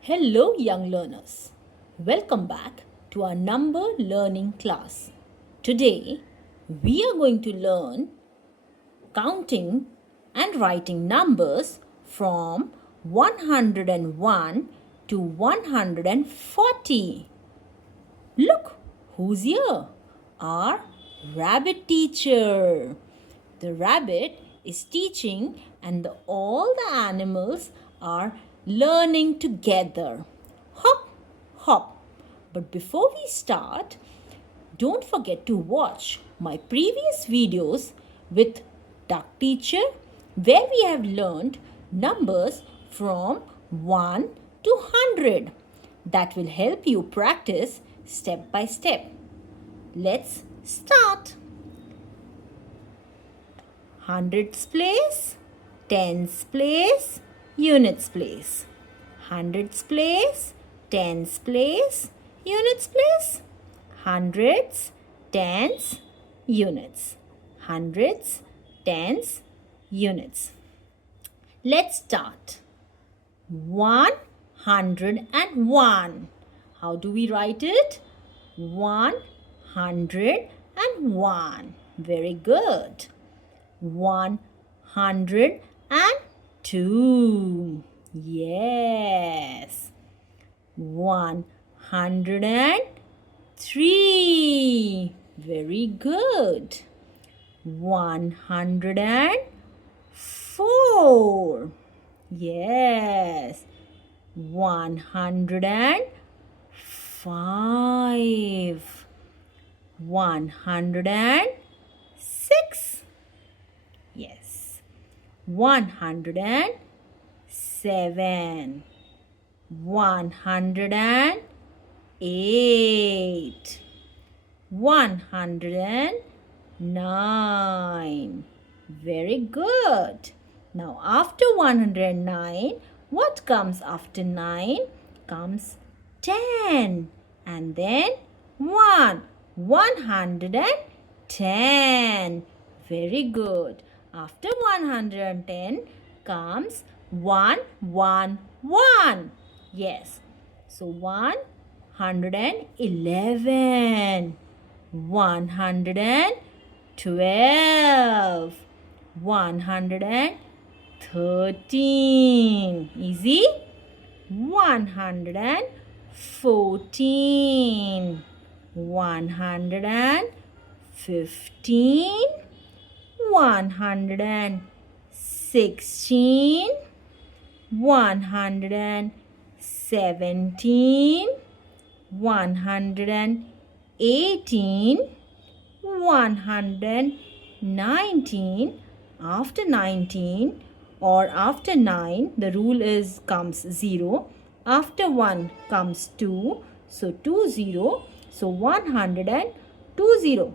Hello, young learners. Welcome back to our number learning class. Today, we are going to learn counting and writing numbers from 101 to 140. Look, who's here? Our rabbit teacher. The rabbit is teaching, and all the animals are learning together. Hop, hop. But before we start, don't forget to watch my previous videos with Duck Teacher, where we have learned numbers from 1 to 100. That will help you practice step by step. Let's start. Hundreds place, tens place, units place. Hundreds place, tens place, units place. Hundreds, tens, units. Hundreds, tens, units. Let's start. 101. How do we write it? 101. Very good. 102. Yes. 103. Very good. 104. Yes. 105. 106. Yes. 107. 108. 109. Very good. Now after 109, what comes after 9? Comes 10. And then 1. 110. Very good. After 110 comes 111. Yes. So 111. 112. 113. Easy. 114. 115. 116. 117. 118. 119. After 19 or after 9, the rule is comes 0. After 1 comes 2. So 20. So 120.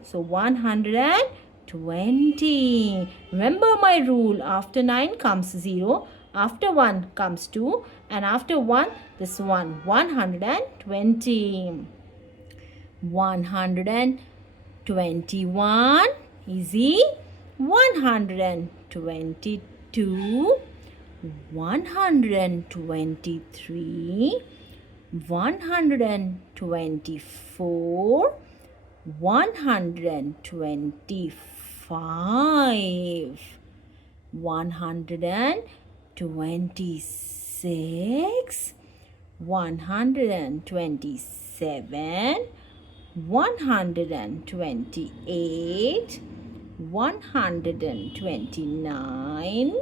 So 120. Remember my rule. After 9 comes 0. After 1 comes 2. And after 1, this one. 120. 121. Easy. 122. 123. 124. 125. 126. 127. 128. 129.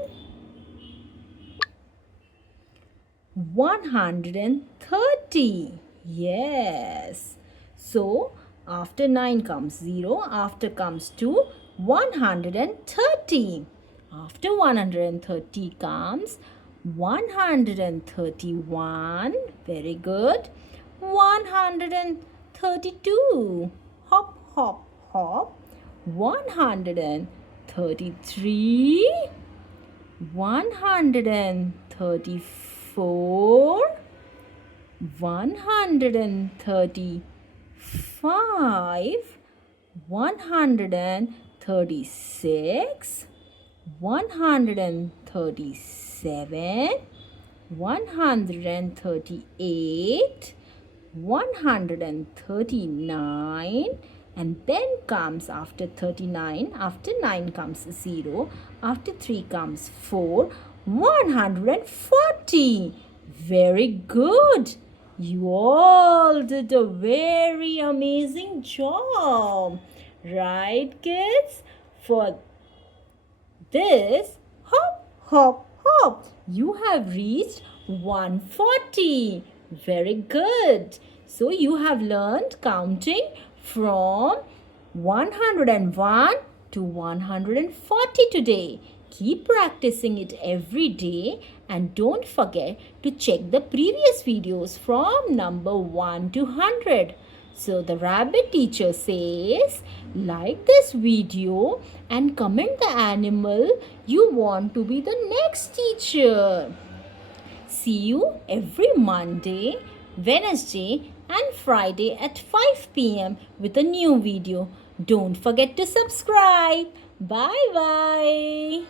130. Yes. So, after 9 comes 0. After comes 2. 130. After 130 comes 131. Very good. 132. Hop, hop, hop. 133. 134. 135. 136. 137. 138, 139, and then comes after 39, after 9 comes 0, after 3 comes 4, 140. Very good. You all did a very amazing job. Right, kids? For this, hop, hop, hop, you have reached 140. Very good. So you have learned counting from 101 to 140 today. Keep practicing it every day and don't forget to check the previous videos from number 1 to 100. So the rabbit teacher says, like this video and comment the animal you want to be the next teacher. See you every Monday, Wednesday and Friday at 5 p.m. with a new video. Don't forget to subscribe. Bye bye.